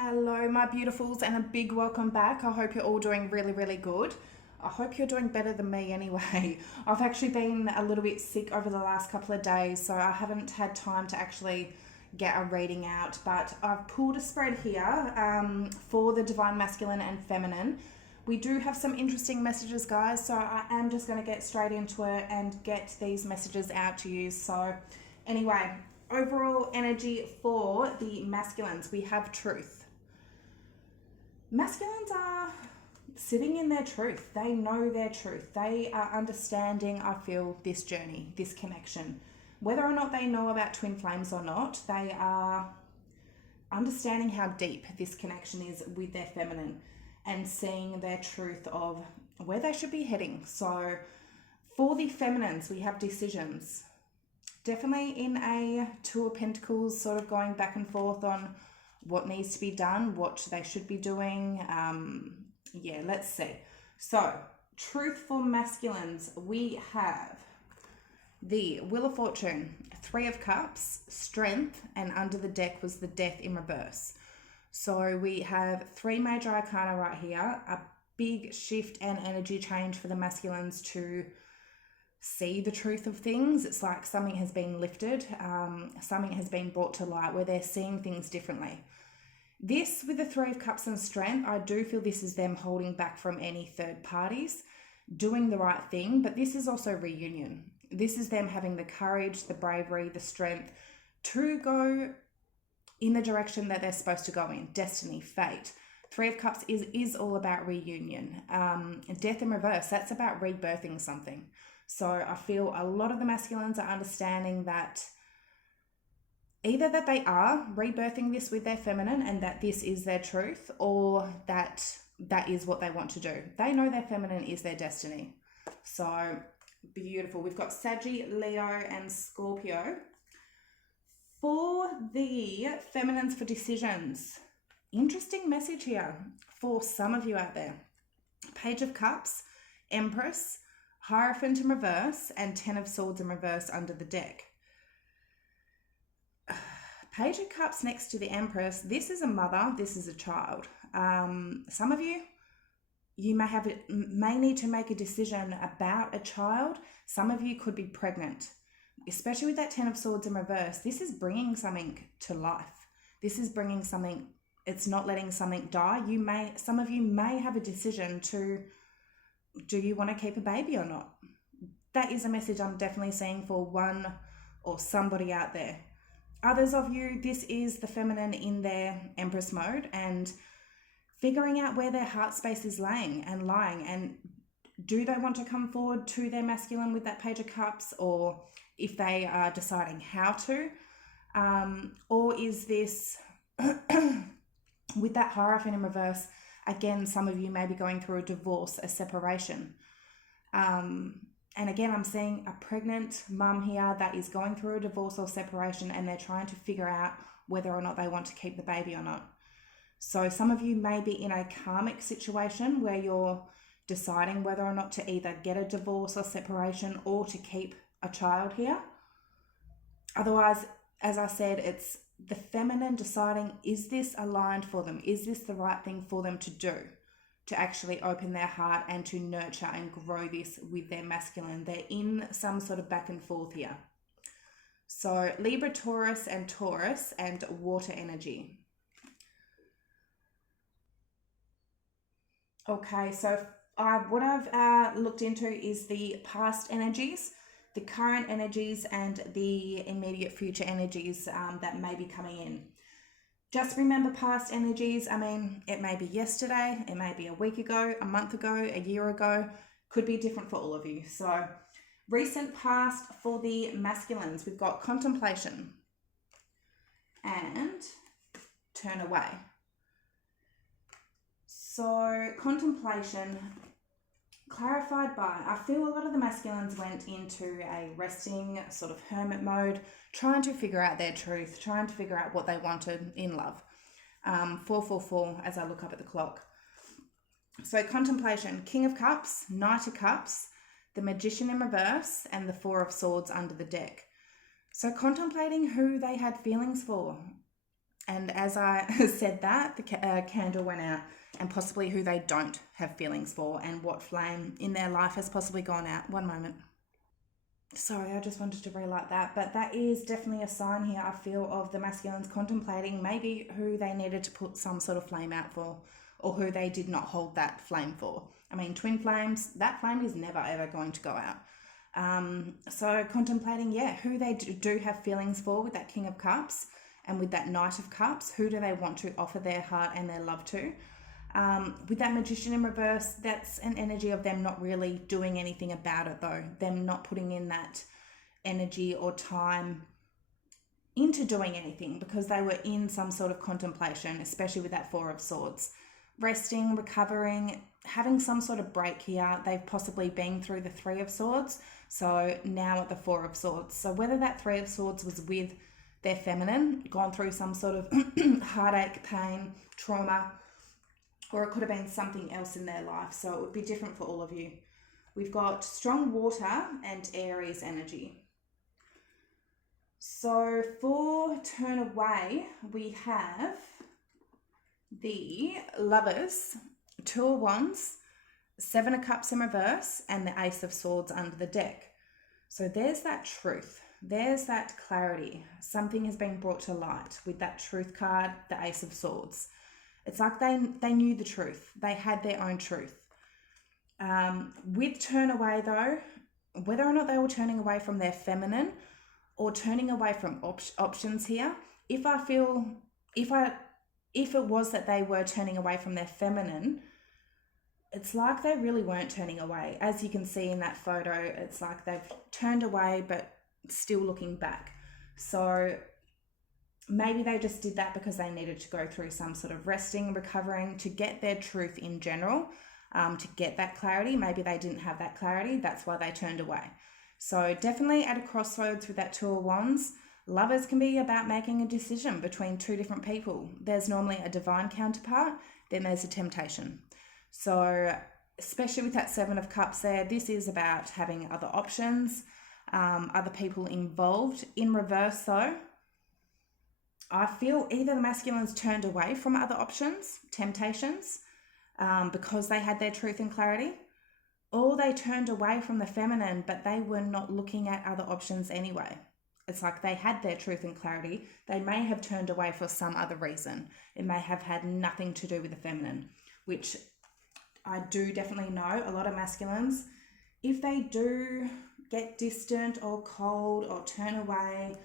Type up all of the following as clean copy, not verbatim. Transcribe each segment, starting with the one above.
Hello, my beautifuls, and a big welcome back. I hope you're all doing really, really good. I hope you're doing better than me anyway. I've actually been a little bit sick over the last couple of days, so I haven't had time to actually get a reading out. But I've pulled a spread here for the Divine Masculine and Feminine. We do have some interesting messages, guys, so I am just going to get straight into it and get these messages out to you. So, anyway, overall energy for the masculines, we have truth. Masculines are sitting in their truth. They know their truth. They are understanding, I feel, this journey, this connection. Whether or not they know about twin flames or not, they are understanding how deep this connection is with their feminine and seeing their truth of where they should be heading. So for the feminines, we have decisions. Definitely in a Two of Pentacles, sort of going back and forth on what needs to be done, what they should be doing. Yeah, let's see. So, truth for masculines, we have the Wheel of Fortune, Three of Cups, Strength, and under the deck was the Death in reverse. So we have three major arcana right here, a big shift and energy change for the masculines to see the truth of things. It's like something has been lifted, something has been brought to light where they're seeing things differently. This with the Three of Cups and Strength, I do feel this is them holding back from any third parties, doing the right thing, but this is also reunion. This is them having the courage, the bravery, the strength to go in the direction that they're supposed to go in, destiny, fate. Three of Cups is all about reunion. Death in reverse, that's about rebirthing something. So I feel a lot of the masculines are understanding that either that they are rebirthing this with their feminine and that this is their truth, or that is what they want to do. They know their feminine is their destiny. So beautiful. We've got Saggy, Leo, and Scorpio. For the feminines for decisions, interesting message here for some of you out there. Page of Cups, Empress, Hierophant in reverse, and Ten of Swords in reverse under the deck. Page of Cups next to the Empress, this is a mother, this is a child. Some of you may need to make a decision about a child. Some of you could be pregnant, especially with that Ten of Swords in reverse. This is bringing something to life. This is bringing something, it's not letting something die. Some of you may have a decision to, do you want to keep a baby or not? That is a message I'm definitely seeing for one or somebody out there. Others of you, this is the feminine in their Empress mode and figuring out where their heart space is lying, and do they want to come forward to their masculine with that Page of Cups, or if they are deciding how to, or is this with that Hierophant in reverse, again, some of you may be going through a divorce, a separation. And again, I'm seeing a pregnant mum here that is going through a divorce or separation, and they're trying to figure out whether or not they want to keep the baby or not. So some of you may be in a karmic situation where you're deciding whether or not to either get a divorce or separation or to keep a child here. Otherwise, as I said, it's the feminine deciding, is this aligned for them? Is this the right thing for them to do? To actually open their heart and to nurture and grow this with their masculine. They're in some sort of back and forth here. So Libra, Taurus, and water energy. Okay, so what I've looked into is the past energies, the current energies, and the immediate future energies that may be coming in. Just remember past energies. I mean, it may be yesterday, it may be a week ago, a month ago, a year ago, could be different for all of you. So recent past for the masculines, we've got contemplation and turn away. So contemplation, clarified by, I feel a lot of the masculines went into a resting sort of hermit mode, trying to figure out their truth, trying to figure out what they wanted in love. 444 as I look up at the clock. So contemplation, King of Cups, Knight of Cups, the Magician in reverse, and the Four of Swords under the deck. So contemplating who they had feelings for. And as I said that, the candle went out, and possibly who they don't have feelings for and what flame in their life has possibly gone out. One moment. Sorry, I just wanted to relight that. But that is definitely a sign here, I feel, of the masculines contemplating maybe who they needed to put some sort of flame out for, or who they did not hold that flame for. I mean, twin flames, that flame is never ever going to go out. So contemplating, who they do have feelings for with that King of Cups and with that Knight of Cups. Who do they want to offer their heart and their love to? With that Magician in reverse, that's an energy of them not really doing anything about it though. Them not putting in that energy or time into doing anything because they were in some sort of contemplation, especially with that Four of Swords. Resting, recovering, having some sort of break here. They've possibly been through the Three of Swords, so now at the Four of Swords. So whether that Three of Swords was with their feminine, gone through some sort of heartache, pain, trauma, or it could have been something else in their life. So it would be different for all of you. We've got strong water and Aries energy. So for turn away, we have the Lovers, Two of Wands, Seven of Cups in reverse, and the Ace of Swords under the deck. So there's that truth. There's that clarity. Something has been brought to light with that truth card, the Ace of Swords. It's like they knew the truth. They had their own truth. With turn away though, whether or not they were turning away from their feminine or turning away from options here, if it was that they were turning away from their feminine, it's like they really weren't turning away. As you can see in that photo, it's like they've turned away but still looking back. So maybe they just did that because they needed to go through some sort of resting, recovering to get their truth in general, to get that clarity. Maybe they didn't have that clarity. That's why they turned away. So definitely at a crossroads with that Two of Wands. Lovers can be about making a decision between two different people. There's normally a divine counterpart, then there's a temptation. So especially with that Seven of Cups there, this is about having other options, other people involved. In reverse though, I feel either the masculines turned away from other options, temptations, because they had their truth and clarity, or they turned away from the feminine, but they were not looking at other options anyway. It's like they had their truth and clarity. They may have turned away for some other reason. It may have had nothing to do with the feminine, which I do definitely know a lot of masculines, if they do get distant or cold or turn away,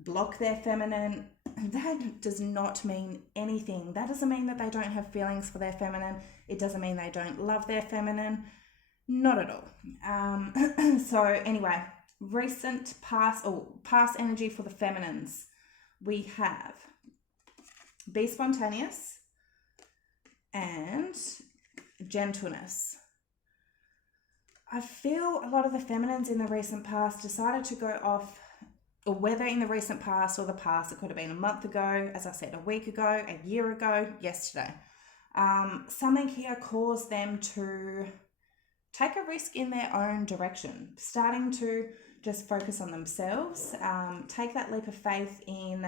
block their feminine, that does not mean anything. That doesn't mean that they don't have feelings for their feminine. It doesn't mean they don't love their feminine. Not at all. So anyway, recent past energy for the feminines. We have be spontaneous and gentleness. I feel a lot of the feminines in the recent past decided to go off, or whether in the recent past or the past, it could have been a month ago, as I said, a week ago, a year ago, yesterday. Something here caused them to take a risk in their own direction, starting to just focus on themselves, take that leap of faith in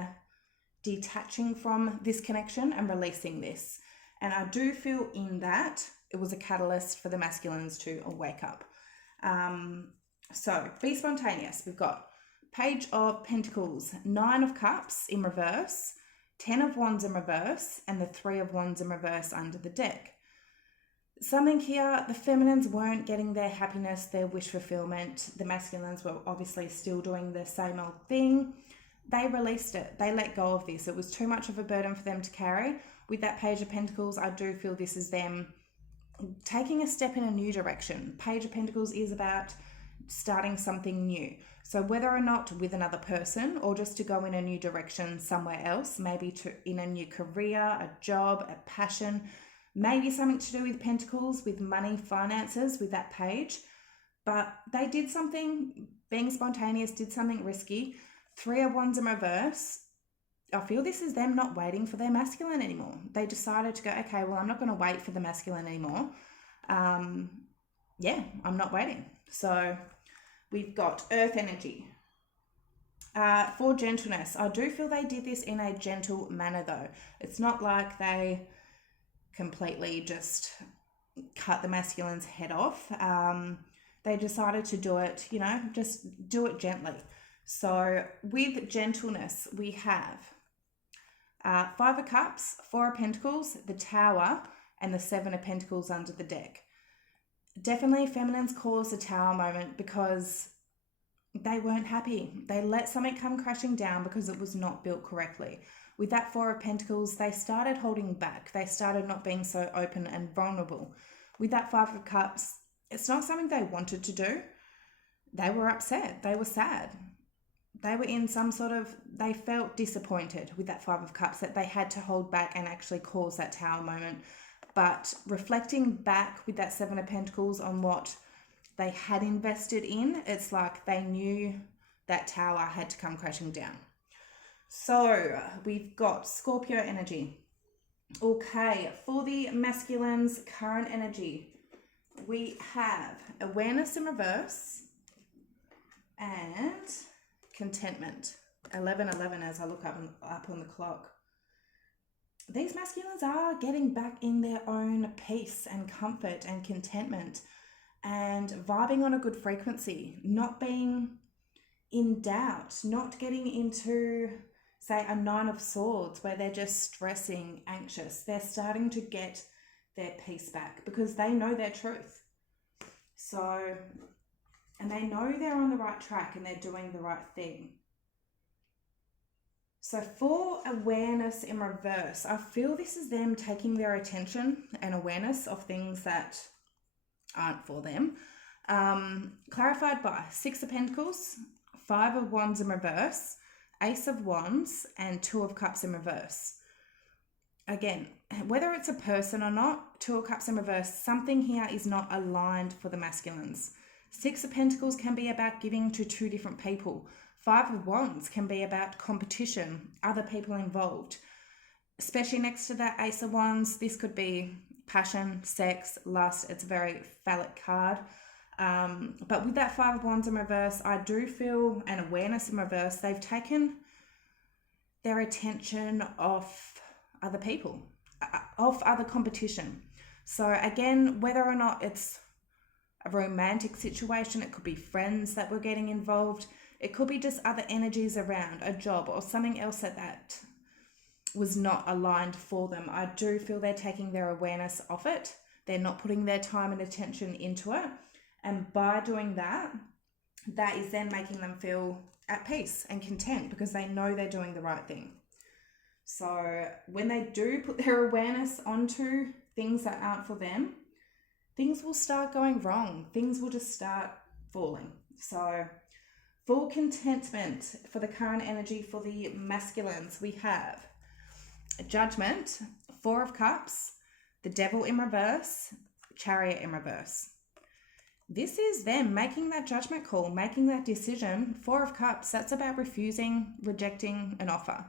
detaching from this connection and releasing this. And I do feel in that it was a catalyst for the masculines to wake up. So be spontaneous. We've got Page of Pentacles, Nine of Cups in reverse, Ten of Wands in reverse, and the Three of Wands in reverse under the deck. Something here, the feminines weren't getting their happiness, their wish fulfillment. The masculines were obviously still doing the same old thing. They released it. They let go of this. It was too much of a burden for them to carry. With that Page of Pentacles, I do feel this is them taking a step in a new direction. Page of Pentacles is about starting something new. So whether or not with another person or just to go in a new direction somewhere else, maybe in a new career, a job, a passion, maybe something to do with Pentacles, with money, finances, with that page. But they did something, being spontaneous, did something risky. Three of Wands in reverse. I feel this is them not waiting for their masculine anymore. They decided to go, okay, well, I'm not going to wait for the masculine anymore. I'm not waiting. So we've got Earth energy. For gentleness, I do feel they did this in a gentle manner though. It's not like they completely just cut the masculine's head off. They decided to do it, just do it gently. So with gentleness, we have Five of Cups, Four of Pentacles, the Tower, and the Seven of Pentacles under the deck. Definitely feminines caused a Tower moment because they weren't happy. They let something come crashing down because it was not built correctly. With that Four of Pentacles, they started holding back. They started not being so open and vulnerable. With that Five of Cups, it's not something they wanted to do. They were upset. They were sad. They were in some sort of, they felt disappointed with that Five of Cups that they had to hold back and actually cause that Tower moment. But reflecting back with that Seven of Pentacles on what they had invested in, it's like they knew that Tower had to come crashing down. So we've got Scorpio energy. Okay, for the masculine's current energy, we have awareness in reverse and contentment. 11:11 as I look up on the clock. These masculines are getting back in their own peace and comfort and contentment and vibing on a good frequency, not being in doubt, not getting into, say, a Nine of Swords where they're just stressing, anxious. They're starting to get their peace back because they know their truth. So, and they know they're on the right track and they're doing the right thing. So for awareness in reverse, I feel this is them taking their attention and awareness of things that aren't for them. Clarified by Six of Pentacles, Five of Wands in reverse, Ace of Wands, and Two of Cups in reverse. Again, whether it's a person or not, Two of Cups in reverse, something here is not aligned for the masculines. Six of Pentacles can be about giving to two different people. Five of Wands can be about competition, other people involved. Especially next to that Ace of Wands, this could be passion, sex, lust. It's a very phallic card. But with that Five of Wands in reverse, I do feel an awareness in reverse. They've taken their attention off other people, off other competition. So again, whether or not it's a romantic situation, it could be friends that were getting involved. It could be just other energies around, a job or something else that was not aligned for them. I do feel they're taking their awareness off it. They're not putting their time and attention into it. And by doing that, that is then making them feel at peace and content because they know they're doing the right thing. So when they do put their awareness onto things that aren't for them, things will start going wrong. Things will just start falling. So full contentment for the current energy for the masculines, we have Judgment, Four of Cups, the Devil in reverse, Chariot in reverse. This is them making that judgment call, making that decision. Four of Cups, that's about refusing, rejecting an offer.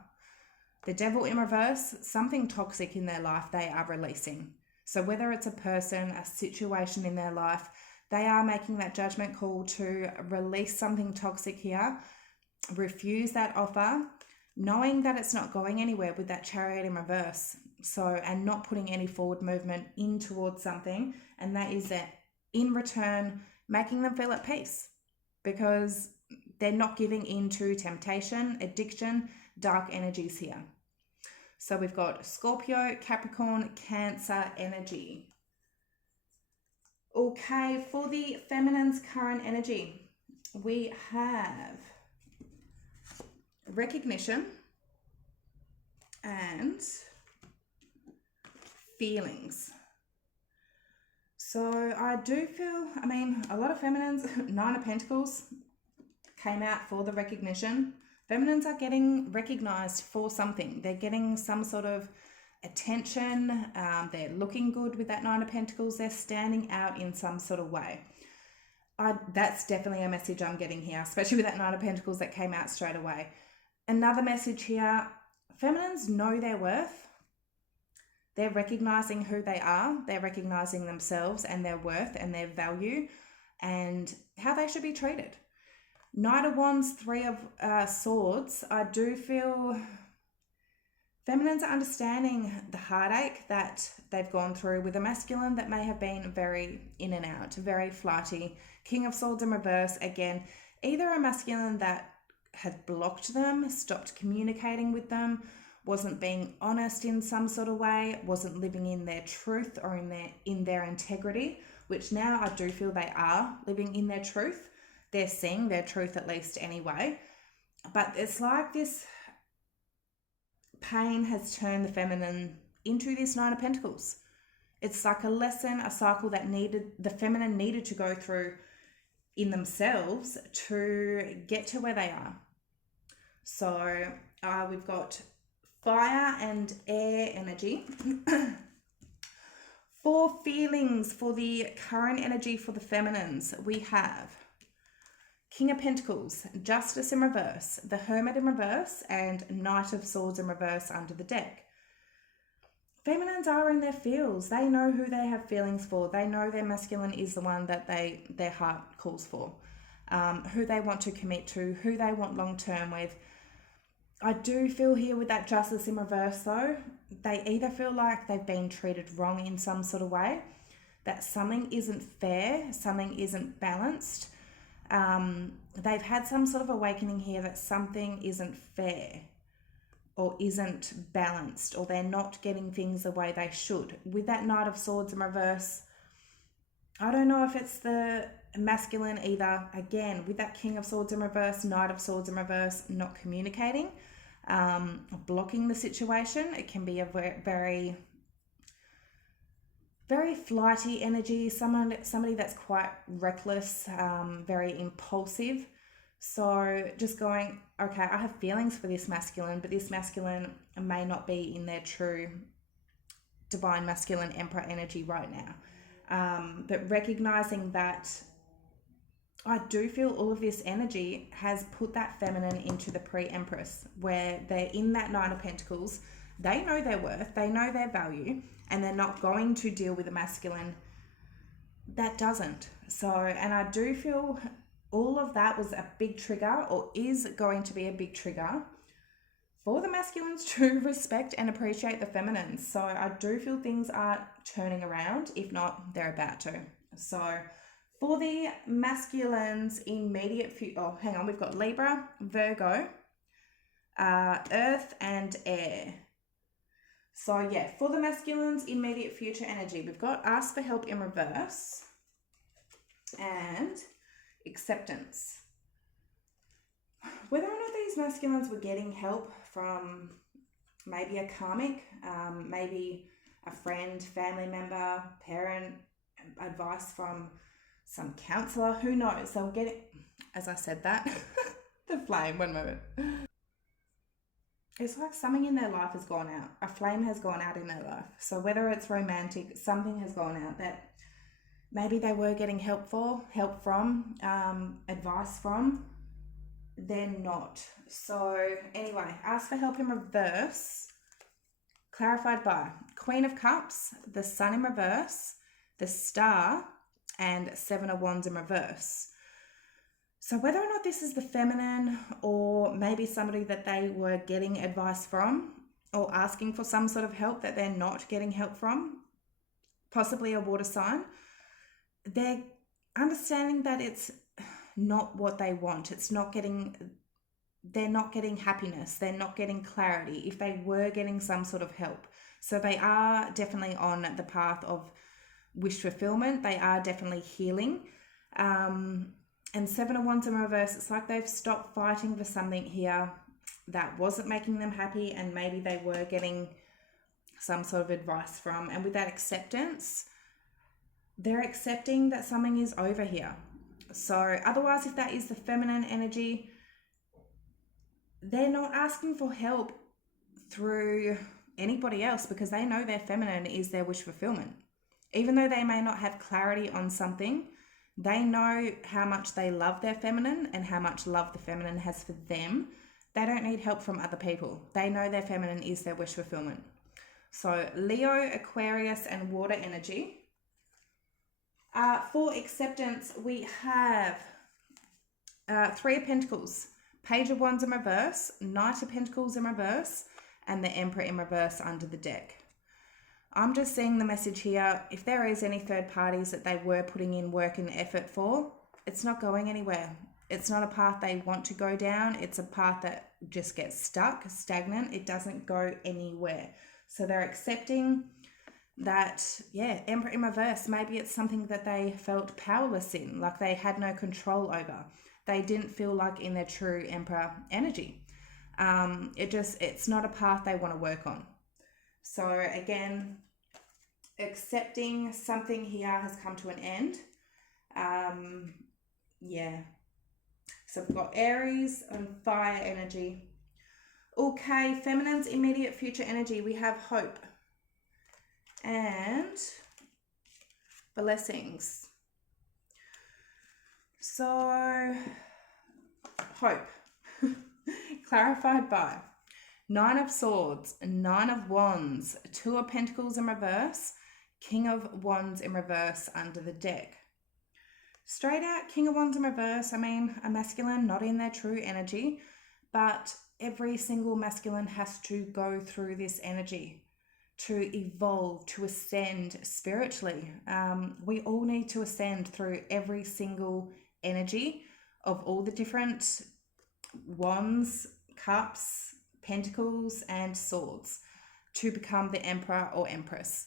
The Devil in reverse, something toxic in their life they are releasing. So whether it's a person, a situation in their life, they are making that judgment call to release something toxic here, refuse that offer, knowing that it's not going anywhere with that Chariot in reverse. So, and not putting any forward movement in towards something. And that is that in return, making them feel at peace because they're not giving in to temptation, addiction, dark energies here. So we've got Scorpio, Capricorn, Cancer energy. Okay, for the feminine's current energy, we have recognition and feelings. So I do feel, a lot of feminines, Nine of Pentacles came out for the recognition. Feminines are getting recognized for something. They're getting some sort of attention. They're looking good with that Nine of Pentacles. They're standing out in some sort of way. That's definitely a message I'm getting here, especially with that Nine of Pentacles that came out straight away. Another message here, feminines know their worth. They're recognizing who they are. They're recognizing themselves and their worth and their value and how they should be treated. Knight of Wands, Three of Swords. I do feel feminines are understanding the heartache that they've gone through with a masculine that may have been very in and out, very flighty. King of Swords in reverse, again, either a masculine that had blocked them, stopped communicating with them, wasn't being honest in some sort of way, wasn't living in their truth or in their integrity, which now I do feel they are living in their truth. They're seeing their truth at least anyway. But it's like this pain has turned the feminine into this Nine of Pentacles. It's like a lesson, a cycle that the feminine needed to go through in themselves to get to where they are. So we've got fire and air energy. For feelings, for the current energy for the feminines, we have King of Pentacles, Justice in reverse, the Hermit in reverse, and Knight of Swords in reverse under the deck. Feminines are in their feels. They know who they have feelings for. They know their masculine is the one that their heart calls for, who they want to commit to, who they want long term with. I do feel here with that Justice in reverse though, they either feel like they've been treated wrong in some sort of way, that something isn't fair, something isn't balanced. They've had some sort of awakening here that something isn't fair or isn't balanced, or they're not getting things the way they should. With that Knight of Swords in reverse, I don't know if it's the masculine either, again, with that King of Swords in reverse, Knight of Swords in reverse, not communicating, blocking the situation. It can be a very, very flighty energy, somebody that's quite reckless, very impulsive. So just going, okay, I have feelings for this masculine, but this masculine may not be in their true divine masculine emperor energy right now. But recognizing that I do feel all of this energy has put that feminine into the pre-empress, where they're in that Nine of Pentacles. They know their worth, they know their value, and they're not going to deal with a masculine that doesn't. So, and I do feel all of that was a big trigger, or is going to be a big trigger for the masculines to respect and appreciate the feminines. So I do feel things are turning around, if not they're about to. So for the masculines immediate future, oh hang on, we've got Libra, Virgo, Earth and Air. So yeah, for the masculines immediate future energy, we've got ask for help in reverse and acceptance. Whether or not these masculines were getting help from maybe a karmic, maybe a friend, family member, parent, advice from some counselor, who knows? They'll get it. As I said that, the flame, one moment. It's like something in their life has gone out. A flame has gone out in their life. So whether it's romantic, something has gone out that maybe they were getting help from, advice from, they're not. So anyway, ask for help in reverse, clarified by Queen of Cups, the Sun in reverse, the Star, and Seven of Wands in reverse. So whether or not this is the feminine, or maybe somebody that they were getting advice from or asking for some sort of help that they're not getting help from, possibly a water sign, they're understanding that it's not what they want. They're not getting happiness. They're not getting clarity if they were getting some sort of help. So they are definitely on the path of wish fulfillment. They are definitely healing. And Seven of Wands in reverse, it's like they've stopped fighting for something here that wasn't making them happy, and maybe they were getting some sort of advice from. And with that acceptance, they're accepting that something is over here. So otherwise, if that is the feminine energy, they're not asking for help through anybody else, because they know their feminine is their wish fulfillment. Even though they may not have clarity on something, they know how much they love their feminine and how much love the feminine has for them. They don't need help from other people. They know their feminine is their wish fulfillment. So Leo, Aquarius, and water energy. For acceptance, we have Three of Pentacles, Page of Wands in reverse, Knight of Pentacles in reverse, and the Emperor in reverse under the deck. I'm just seeing the message here. If there is any third parties that they were putting in work and effort for, it's not going anywhere. It's not a path they want to go down. It's a path that just gets stuck, stagnant. It doesn't go anywhere. So they're accepting that, yeah, Emperor in reverse, maybe it's something that they felt powerless in, like they had no control over. They didn't feel like in their true Emperor energy. It's not a path they want to work on. So again, accepting something here has come to an end. Yeah. So we've got Aries and fire energy. Okay, feminine's immediate future energy. We have hope and blessings. So, hope. Clarified by Nine of Swords, Nine of Wands, Two of Pentacles in reverse, King of Wands in reverse under the deck. Straight out, King of Wands in reverse, I mean, a masculine not in their true energy, but every single masculine has to go through this energy to evolve, to ascend spiritually. We all need to ascend through every single energy of all the different wands, cups, pentacles, and swords to become the Emperor or Empress.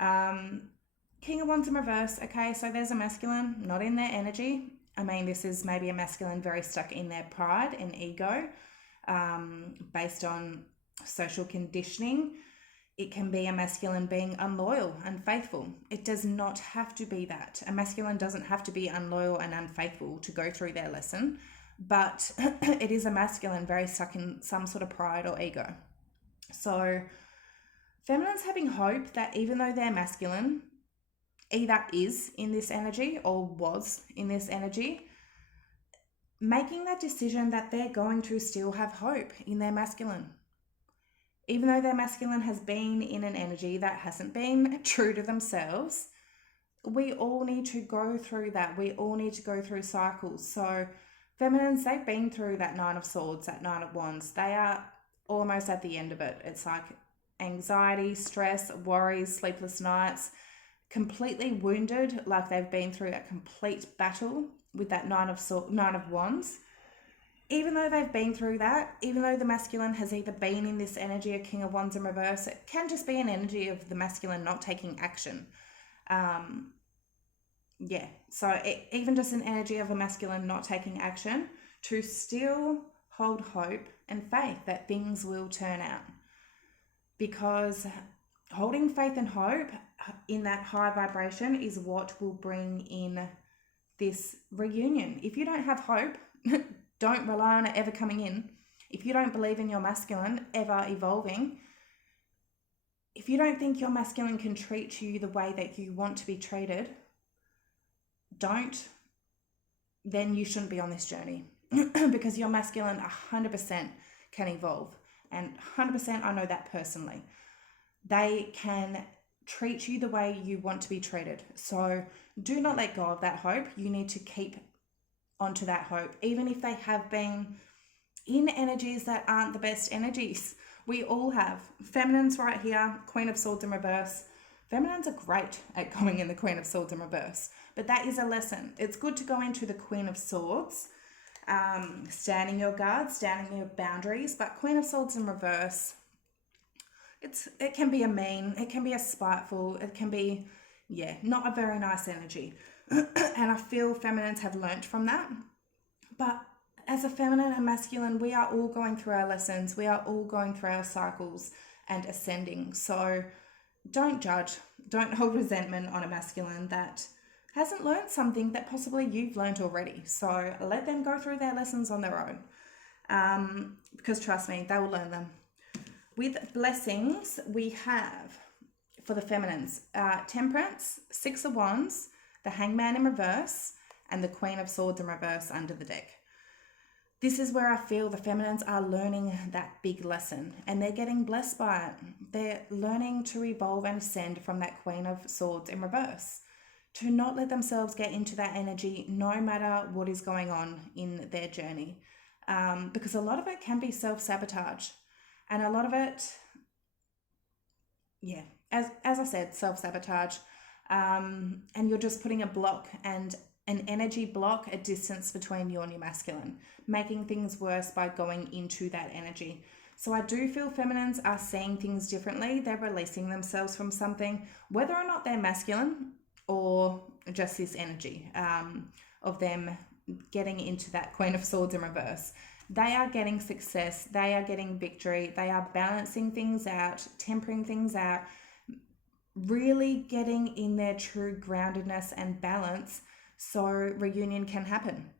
King of Wands in reverse. Okay, so there's a masculine not in their energy. I mean, this is maybe a masculine very stuck in their pride and ego, based on social conditioning. It can be a masculine being unloyal, unfaithful. It does not have to be that. A masculine doesn't have to be unloyal and unfaithful to go through their lesson, but it is a masculine very stuck in some sort of pride or ego. So feminine's having hope that even though they're masculine, either is in this energy or was in this energy, making that decision that they're going to still have hope in their masculine. Even though their masculine has been in an energy that hasn't been true to themselves, we all need to go through that. We all need to go through cycles. So feminines, they've been through that Nine of Swords, that Nine of Wands. They are almost at the end of it. It's like anxiety, stress, worries, sleepless nights, completely wounded, like they've been through a complete battle with that Nine of Wands. Even though they've been through that, even though the masculine has either been in this energy of King of Wands in reverse, it can just be an energy of the masculine not taking action. Even just an energy of a masculine not taking action, to still hold hope and faith that things will turn out. Because holding faith and hope in that high vibration is what will bring in this reunion. If you don't have hope, don't rely on it ever coming in. If you don't believe in your masculine ever evolving, if you don't think your masculine can treat you the way that you want to be treated, then you shouldn't be on this journey. Because your masculine 100% can evolve. And 100% I know that personally. They can treat you the way you want to be treated. So do not let go of that hope. You need to keep onto that hope, even if they have been in energies that aren't the best energies. We all have. Feminines right here, Queen of Swords in reverse. Feminines are great at going in the Queen of Swords in reverse, but that is a lesson. It's good to go into the Queen of Swords, standing your guard, standing your boundaries, but Queen of Swords in reverse, it can be a mean, it can be a spiteful, it can be, not a very nice energy. And I feel feminines have learnt from that. But as a feminine and masculine, we are all going through our lessons. We are all going through our cycles and ascending. So don't judge. Don't hold resentment on a masculine that hasn't learned something that possibly you've learned already. So let them go through their lessons on their own. Because trust me, they will learn them. With blessings, we have, for the feminines, Temperance, Six of Wands, the Hangman in reverse, and the Queen of Swords in reverse under the deck. This is where I feel the feminines are learning that big lesson, and they're getting blessed by it. They're learning to evolve and ascend from that Queen of Swords in reverse to not let themselves get into that energy no matter what is going on in their journey. Because a lot of it can be self-sabotage, and a lot of it, yeah, as I said, self-sabotage. And you're just putting a block and an energy block, a distance between you and your masculine, making things worse by going into that energy. So I do feel feminines are seeing things differently. They're releasing themselves from something, whether or not they're masculine or just this energy of them getting into that Queen of Swords in reverse. They are getting success. They are getting victory. They are balancing things out, tempering things out, really getting in their true groundedness and balance so reunion can happen.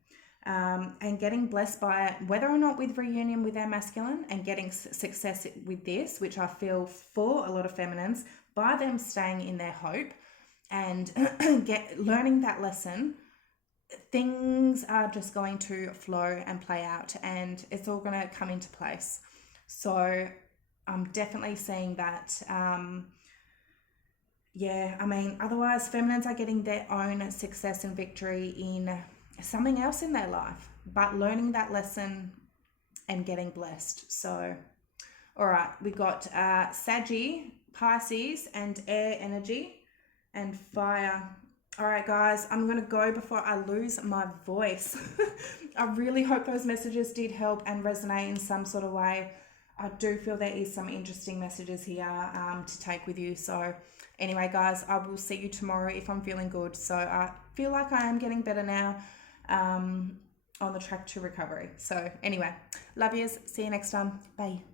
And getting blessed by it, whether or not with reunion with their masculine, and getting success with this, which I feel for a lot of feminines, by them staying in their hope and learning that lesson, things are just going to flow and play out, and it's all going to come into place. So I'm definitely seeing that. Otherwise feminines are getting their own success and victory in something else in their life, but learning that lesson and getting blessed. So, all right, we got Saggy, Pisces, and air energy, and fire. All right, guys, I'm going to go before I lose my voice. I really hope those messages did help and resonate in some sort of way. I do feel there is some interesting messages here to take with you. So anyway, guys, I will see you tomorrow if I'm feeling good. So I feel like I am getting better now, on the track to recovery. So anyway, love yous. See you next time. Bye.